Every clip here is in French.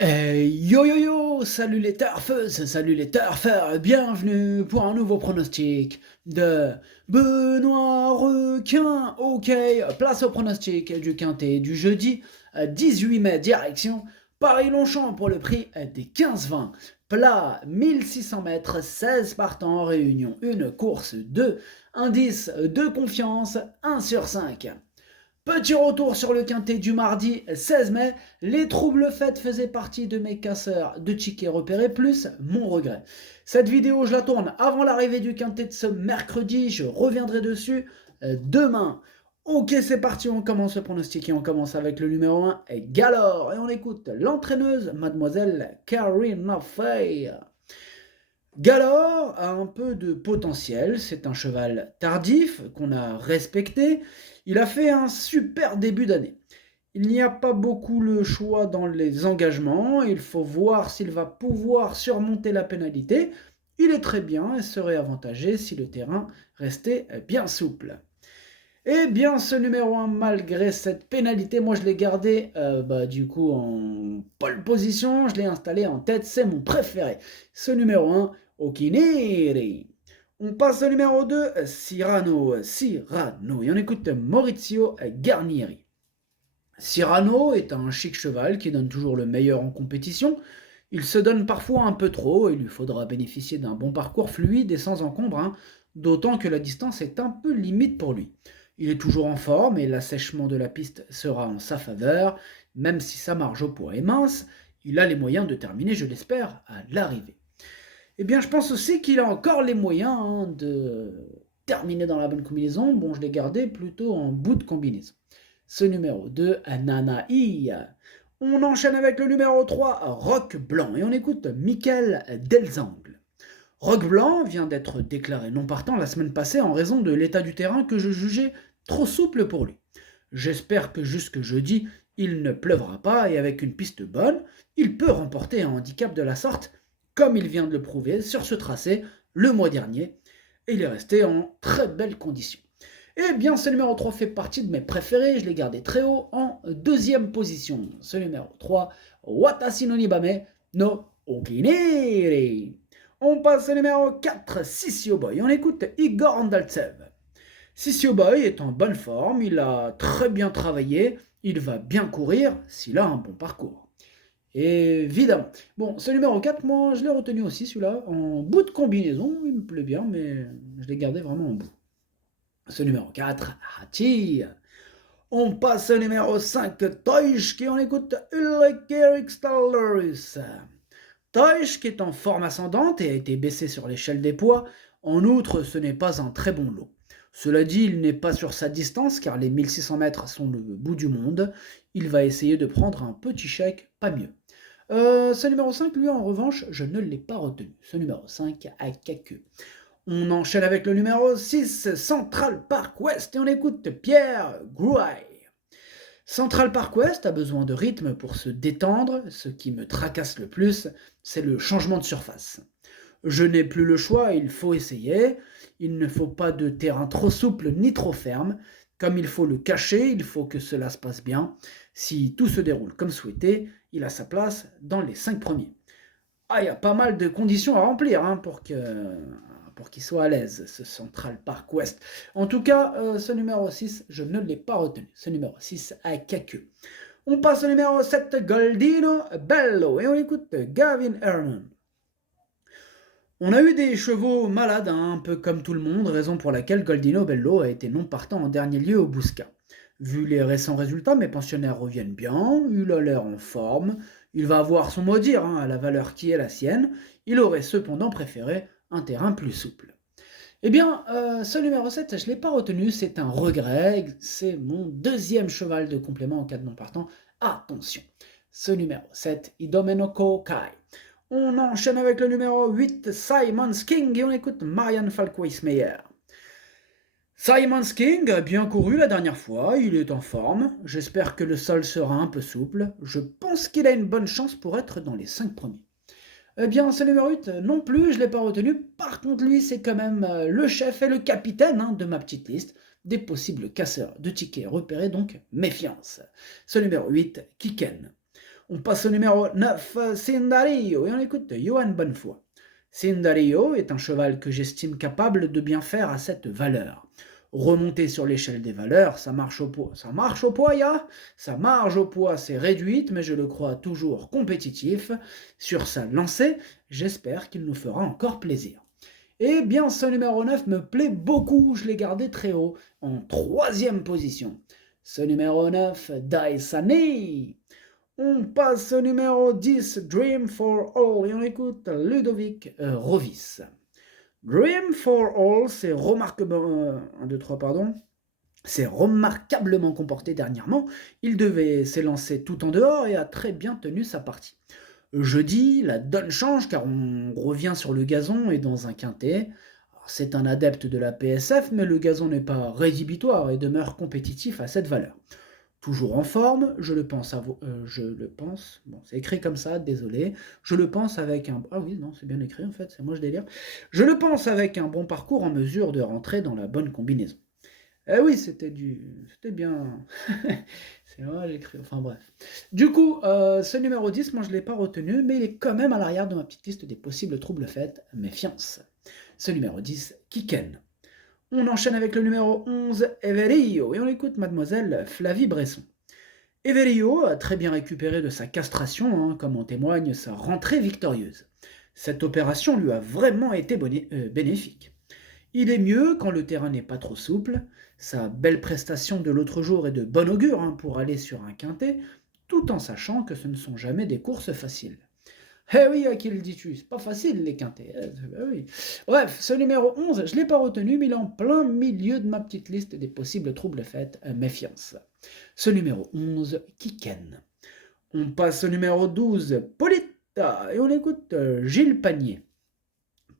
Yo yo yo, salut les turfeuses, salut les turfeurs, bienvenue pour un nouveau pronostic de Benoît Requin. Ok, place au pronostic du quintet du jeudi 18 mai, direction Paris-Longchamp pour le prix des 15-20. Plat 1600 mètres, 16 partants en réunion, une course de indice de confiance 1 sur 5. Petit retour sur le quintet du mardi 16 mai. Les troubles fêtes faisaient partie de mes casseurs de tickets repérés, plus mon regret. Cette vidéo, je la tourne avant l'arrivée du quintet de ce mercredi. Je reviendrai dessus demain. Ok, c'est parti, on commence le pronostic et on commence avec le numéro 1, Galore. Et on écoute l'entraîneuse, mademoiselle Karina Fay. Galore a un peu de potentiel, c'est un cheval tardif qu'on a respecté, il a fait un super début d'année. Il n'y a pas beaucoup le choix dans les engagements, il faut voir s'il va pouvoir surmonter la pénalité. Il est très bien et serait avantagé si le terrain restait bien souple. Eh bien, ce numéro 1, malgré cette pénalité, moi je l'ai gardé du coup en pole position, je l'ai installé en tête, c'est mon préféré. Ce numéro 1, Okiniri. On passe au numéro 2, Cyrano. Et on écoute Maurizio Garnieri. Cyrano est un chic cheval qui donne toujours le meilleur en compétition. Il se donne parfois un peu trop, il lui faudra bénéficier d'un bon parcours fluide et sans encombre, d'autant que la distance est un peu limite pour lui. Il est toujours en forme et l'assèchement de la piste sera en sa faveur, même si sa marge au poids est mince, il a les moyens de terminer, je l'espère, à l'arrivée. Eh bien, je pense aussi qu'il a encore les moyens de terminer dans la bonne combinaison. Bon, je l'ai gardé plutôt en bout de combinaison. Ce numéro 2, Nanaï. On enchaîne avec le numéro 3, Roc Blanc. Et on écoute Michael Delzangle. Roc Blanc vient d'être déclaré non partant la semaine passée en raison de l'état du terrain que je jugeais trop souple pour lui. J'espère que jusque jeudi, il ne pleuvra pas et avec une piste bonne, il peut remporter un handicap de la sorte, comme il vient de le prouver sur ce tracé le mois dernier, et il est resté en très belles conditions. Eh bien, ce numéro 3 fait partie de mes préférés, je l'ai gardé très haut en deuxième position. Ce numéro 3, Watashi no Nibame no Okiniri. On passe au numéro 4, Sissio Boy. On écoute Igor Andaltsev. Sissio Boy est en bonne forme, il a très bien travaillé, il va bien courir s'il a un bon parcours. Évidemment. Bon, ce numéro 4, moi, je l'ai retenu aussi, celui-là, en bout de combinaison. Il me plaît bien, mais je l'ai gardé vraiment en bout. Ce numéro 4, Hachi. On passe au numéro 5, Toish, qui on écoute Ulrich Erik Stallers. Toish, qui est en forme ascendante et a été baissé sur l'échelle des poids. En outre, ce n'est pas un très bon lot. Cela dit, il n'est pas sur sa distance car les 1600 mètres sont le bout du monde. Il va essayer de prendre un petit chèque, pas mieux. Ce numéro 5, lui, en revanche, je ne l'ai pas retenu. Ce numéro 5 a queue. On enchaîne avec le numéro 6, Central Park West, et on écoute Pierre Grouay. Central Park West a besoin de rythme pour se détendre. Ce qui me tracasse le plus, c'est le changement de surface. Je n'ai plus le choix, il faut essayer. Il ne faut pas de terrain trop souple ni trop ferme. Comme il faut le cacher, il faut que cela se passe bien. Si tout se déroule comme souhaité, il a sa place dans les 5 premiers. Ah, il y a pas mal de conditions à remplir pour qu'il soit à l'aise, ce Central Park West. En tout cas, ce numéro 6, je ne l'ai pas retenu. Ce numéro 6 a queue. On passe au numéro 7, Goldino Bello, et on écoute Gavin Herman. On a eu des chevaux malades, un peu comme tout le monde, raison pour laquelle Goldino Bello a été non partant en dernier lieu au Bousca. Vu les récents résultats, mes pensionnaires reviennent bien, il a l'air en forme, il va avoir son mot à dire à la valeur qui est la sienne, il aurait cependant préféré un terrain plus souple. Eh bien, ce numéro 7, je ne l'ai pas retenu, c'est un regret, c'est mon deuxième cheval de complément en cas de non partant. Attention, ce numéro 7, Idomenoko Kai. On enchaîne avec le numéro 8, Simon's King, et on écoute Marianne Falkweismeyer. Simon's King a bien couru la dernière fois, il est en forme, j'espère que le sol sera un peu souple, je pense qu'il a une bonne chance pour être dans les 5 premiers. Eh bien, ce numéro 8, non plus, je ne l'ai pas retenu, par contre lui c'est quand même le chef et le capitaine de ma petite liste des possibles casseurs de tickets repérés, donc méfiance. Ce numéro 8, Kiken. On passe au numéro 9, Cindario, et on écoute Johan Bonnefoy. Cindario est un cheval que j'estime capable de bien faire à cette valeur. Remonter sur l'échelle des valeurs, ça marche au poids. Ça marche au poids, ya. Sa marge au poids s'est réduite, mais je le crois toujours compétitif. Sur sa lancée, j'espère qu'il nous fera encore plaisir. Eh bien, ce numéro 9 me plaît beaucoup, je l'ai gardé très haut, en 3e position. Ce numéro 9, Daisani. On passe au numéro 10, Dream for All, et on écoute Ludovic Rovis. Dream for All, c'est c'est remarquablement comporté dernièrement. Il devait s'élancer tout en dehors et a très bien tenu sa partie. Jeudi, la donne change car on revient sur le gazon et dans un quintet. C'est un adepte de la PSF, mais le gazon n'est pas rédhibitoire et demeure compétitif à cette valeur. Toujours en forme, je le pense, bon c'est écrit comme ça, désolé, je le pense avec un, ah oui non c'est bien écrit en fait, c'est moi je délire, je le pense avec un bon parcours en mesure de rentrer dans la bonne combinaison. Eh oui, c'était bien, c'est moi j'ai écrit, enfin bref. Du coup, ce numéro 10, moi je ne l'ai pas retenu, mais il est quand même à l'arrière de ma petite liste des possibles troubles faits, méfiance. Ce numéro 10, Kiken. On enchaîne avec le numéro 11, Everillo, et on écoute mademoiselle Flavie Bresson. Everillo a très bien récupéré de sa castration, comme en témoigne sa rentrée victorieuse. Cette opération lui a vraiment été bénéfique. Il est mieux quand le terrain n'est pas trop souple, sa belle prestation de l'autre jour est de bon augure pour aller sur un quintet, tout en sachant que ce ne sont jamais des courses faciles. Eh oui, à qui le dis-tu? C'est pas facile les quintets. Oui. Bref, ce numéro 11, je ne l'ai pas retenu, mais il est en plein milieu de ma petite liste des possibles troubles faits, méfiance. Ce numéro 11, Kiken. On passe au numéro 12, Polita, et on écoute Gilles Panier.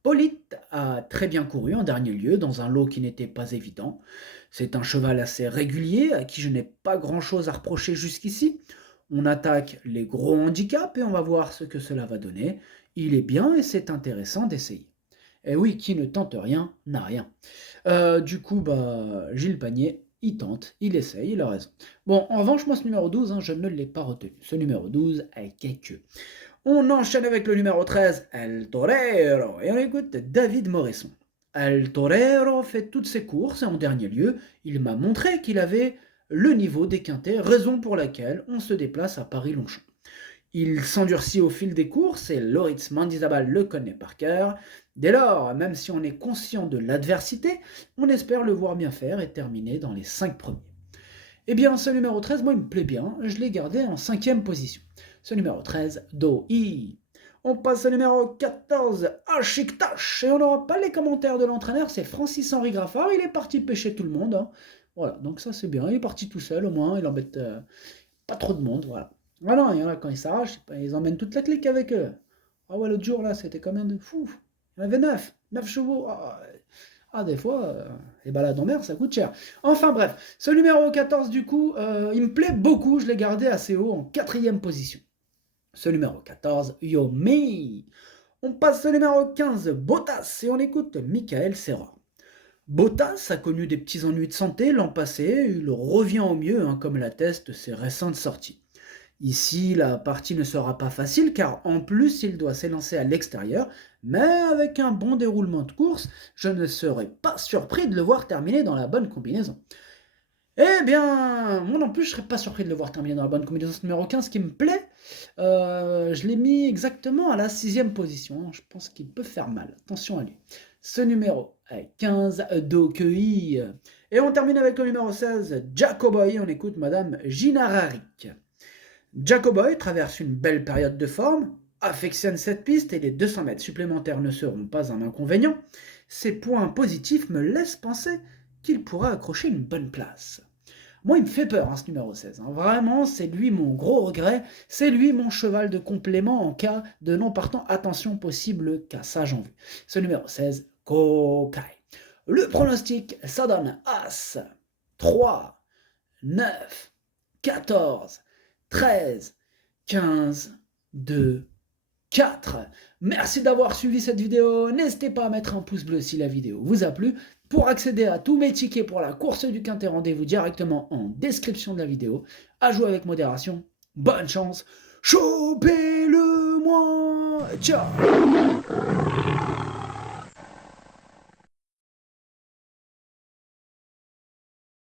Polite a très bien couru en dernier lieu dans un lot qui n'était pas évident. C'est un cheval assez régulier à qui je n'ai pas grand-chose à reprocher jusqu'ici. On attaque les gros handicaps et on va voir ce que cela va donner. Il est bien et c'est intéressant d'essayer. Et oui, qui ne tente rien n'a rien. Du coup, Gilles Panier, il tente, il essaye, il a raison. Bon, en revanche, moi, ce numéro 12, je ne l'ai pas retenu. Ce numéro 12 est quelques. On enchaîne avec le numéro 13, El Torero, et on écoute David Morisson. El Torero fait toutes ses courses et en dernier lieu, il m'a montré qu'il avait le niveau des quintets, raison pour laquelle on se déplace à Paris-Longchamp. Il s'endurcit au fil des courses et Loritz Mandizabal le connaît par cœur. Dès lors, même si on est conscient de l'adversité, on espère le voir bien faire et terminer dans les 5 premiers. Eh bien, ce numéro 13, moi, il me plaît bien, je l'ai gardé en 5e position. Ce numéro 13, Do-I. On passe au numéro 14, Ashiktash, et on n'aura pas les commentaires de l'entraîneur, c'est Francis-Henri Graffard, il est parti pêcher tout le monde. Voilà, donc ça c'est bien, il est parti tout seul au moins, il embête pas trop de monde, voilà. Ah non, il y en a quand ils s'arrachent, ils emmènent toute la clique avec eux. Ah ouais, l'autre jour là, c'était combien de fou. Il y en avait 9 chevaux. Des fois, les balades en mer, ça coûte cher. Enfin bref, ce numéro 14 du coup, il me plaît beaucoup, je l'ai gardé assez haut en 4e position. Ce numéro 14, Yo Me. On passe au numéro 15, Bottas, et on écoute Michael Serra. Bottas a connu des petits ennuis de santé l'an passé, il revient au mieux, comme l'attestent ses récentes sorties. Ici, la partie ne sera pas facile car en plus il doit s'élancer à l'extérieur, mais avec un bon déroulement de course, je ne serais pas surpris de le voir terminer dans la bonne combinaison. Eh bien, moi non plus, je ne serais pas surpris de le voir terminer dans la bonne combinaison. Ce numéro 15 qui me plaît, je l'ai mis exactement à la 6e position. Je pense qu'il peut faire mal. Attention à lui. Ce numéro 15, Dokei. Et on termine avec le numéro 16, Jacoboy. On écoute Madame Gina Rarik. Jacoboy traverse une belle période de forme, affectionne cette piste et les 200 mètres supplémentaires ne seront pas un inconvénient. Ces points positifs me laissent penser qu'il pourra accrocher une bonne place. Moi, il me fait peur, ce numéro 16. Vraiment, c'est lui mon gros regret. C'est lui mon cheval de complément en cas de non partant. Attention, possible cassage en vue. Ce numéro 16, Kokai. Le pronostic, ça donne As, 3, 9, 14, 13, 15, 2, 4. Merci d'avoir suivi cette vidéo. N'hésitez pas à mettre un pouce bleu si la vidéo vous a plu. Pour accéder à tous mes tickets pour la course du Quintet, rendez-vous directement en description de la vidéo. À jouer avec modération. Bonne chance. Chopez-le-moi. Ciao.